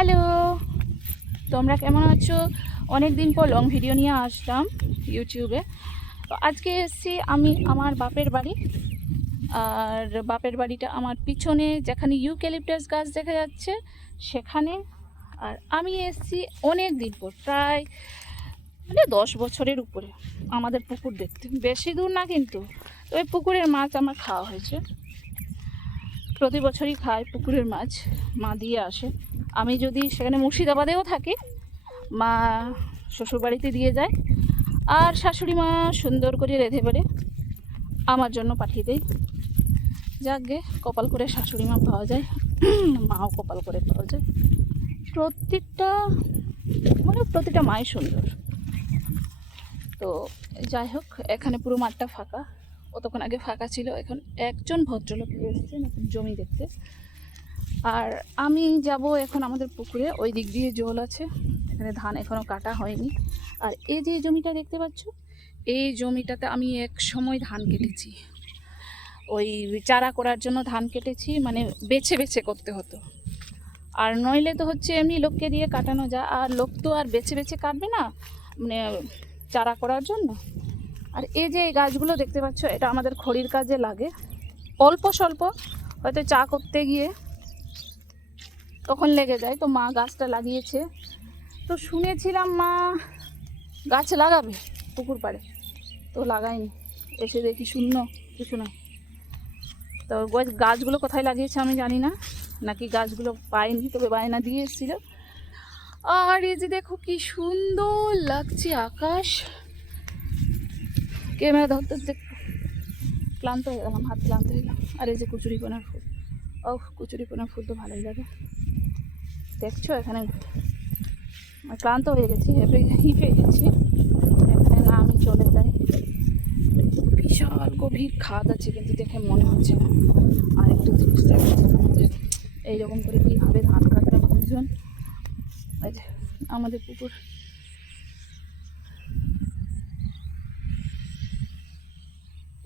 Hello, তোমরা কেমন আছো? অনেক দিন পর লং ভিডিও নিয়ে আসলাম ইউটিউবে। তো আজকে এসেছি আমি আমার বাপের বাড়ি। আর বাপের বাড়িটা আমার পিছনে, যেখানে ইউক্যালিপটাস গাছ দেখা যাচ্ছে সেখানে। আর আমি এসেছি অনেক দিন পর, প্রায় 10 বছরের উপরে আমাদের পুকুর দেখতে। বেশি দূর না কিন্তু, তো ওই পুকুরের মাছ আমার খাওয়া হয়েছে। প্রতি বছরই খাই পুকুরের মাছ, মা দিয়ে আসে। আমি যদি সেখানে মুর্শিদাবাদেও থাকি, মা শ্বশুরবাড়িতে দিয়ে যায়, আর শাশুড়ি মা সুন্দর করে রেঁধে বেড়ে আমার জন্য পাঠিয়ে দেয়। যাকগে, কপাল করে শাশুড়ি মা পাওয়া যায়, মাও কপাল করে পাওয়া যায়। প্রতিটা মাই সুন্দর। তো যাই হোক, এখানে পুরো মাঠটা ফাঁকা, অতক্ষণ আগে ফাঁকা ছিল। এখন একজন ভদ্রলোক এসেছে নতুন জমি দেখতে। আর আমি যাব এখন আমাদের পুকুরে, ওই দিক দিয়ে জল আছে, এখানে ধান এখনও কাটা হয়নি। আর এই যে জমিটা দেখতে পাচ্ছ, এই জমিটাতে আমি এক সময় ধান কেটেছি। ওই চারা করার জন্য ধান কেটেছি, মানে বেছে বেছে করতে হতো। আর নইলে তো হচ্ছে এমনি লোককে দিয়ে কাটানো যায়, আর লোক তো আর বেছে বেছে কাটবে না, মানে চারা করার জন্য। আর এই যে এই গাছগুলো দেখতে পাচ্ছ, এটা আমাদের খড়ির কাজে লাগে। অল্প স্বল্প হয়তো চা করতে গিয়ে তখন লেগে যায়। তো মা গাছটা লাগিয়েছে, তো শুনেছিলাম মা গাছ লাগাবে পুকুর পাড়ে, তো লাগায়নি। এসে দেখি শূন্য, কিছু নয়। তো গাছগুলো কোথায় লাগিয়েছে আমি জানি না, নাকি গাছগুলো পাইনি, তবে বায়না দিয়ে এসেছিল। আর এই যে দেখো কি সুন্দর লাগছে আকাশ। ক্যামেরা ধরতে ধরতে ক্লান্ত হয়ে গেলাম, হাত ক্লান্ত হয়ে গেলাম। আর এই যে কচুরিপানার ফুল, কচুরিপানার ফুল তো ভালোই লাগে। দেখছো এখানে ক্লান্ত হয়ে গেছি, হিপে গেছি। এখানে না আমি চলে যাই। বিশাল গভীর খাদ আছে, কিন্তু দেখে মনে হচ্ছে না। আর একটু জিনিস এইরকম করে কীভাবে ধান কাটবে মানুষজন। এই যে আমাদের পুকুর,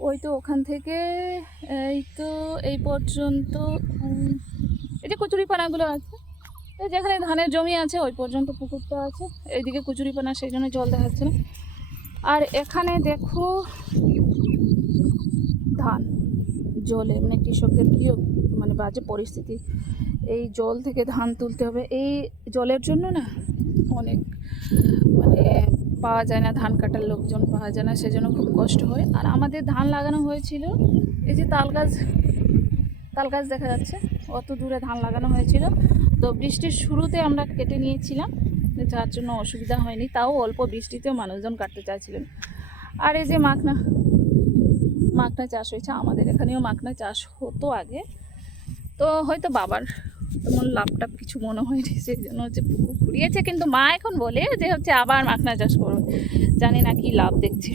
ওই তো ওখান থেকে এই তো এই পর্যন্ত, এই যে কচুরিপানাগুলো আছে, এই যেখানে ধানের জমি আছে ওই পর্যন্ত পুকুরটা আছে। এইদিকে কচুরিপানা, সেই জন্য জল দেখাচ্ছে না। আর এখানে দেখো ধান জলে, মানে কৃষকদের কী মানে বাজে পরিস্থিতি। এই জল থেকে ধান তুলতে হবে, এই জলের জন্য না অনেক মানে পাওয়া যায় না, ধান কাটার লোকজন পাওয়া যায় না, সেজন্য খুব কষ্ট হয়। আর আমাদের ধান লাগানো হয়েছিল, এই যে তাল গাছ দেখা যাচ্ছে, অত দূরে ধান লাগানো হয়েছিল। তো বৃষ্টির শুরুতে আমরা কেটে নিয়েছিলাম, যার জন্য অসুবিধা হয়নি। তাও অল্প বৃষ্টিতেও মানুষজন কাটতে চাইছিলেন। আর এই যে মাখনা চাষ হয়েছে, আমাদের এখানেও মাখনা চাষ হতো আগে। তো হয়তো বাবার তেমন লাভটা কিছু মনে হয়নি, সেই জন্য হচ্ছে পুকুর ঘুরিয়েছে। কিন্তু মা এখন বলে যে হচ্ছে আবার মাখনা চাষ করবে, জানি না কি লাভ দেখছে।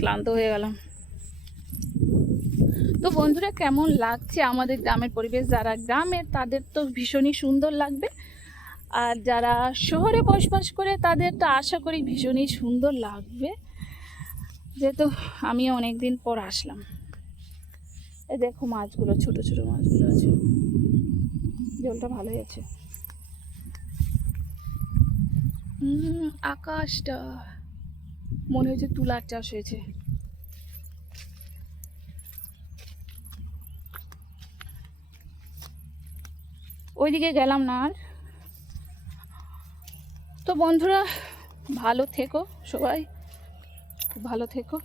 ক্লান্ত হয়ে গেলাম। তো বন্ধুরা, কেমন লাগছে আমাদের গ্রামের পরিবেশ? যারা গ্রামের তাদের তো ভীষণই সুন্দর লাগবে, আর যারা শহরে বসবাস করে তাদের তো আশা করি ভীষণই সুন্দর লাগবে। যেহেতু আমি অনেক দিন পর আসলাম। এই দেখো মাছগুলো, ছোট ছোট মাছগুলো আছে, জলটা ভালোই আছে। আকাশটা মনে হচ্ছে তুলার চাষ হয়েছে। ওইদিকে গেলাম না আর। তো বন্ধুরা, ভালো থেকো সবাই, খুব ভালো থেকো।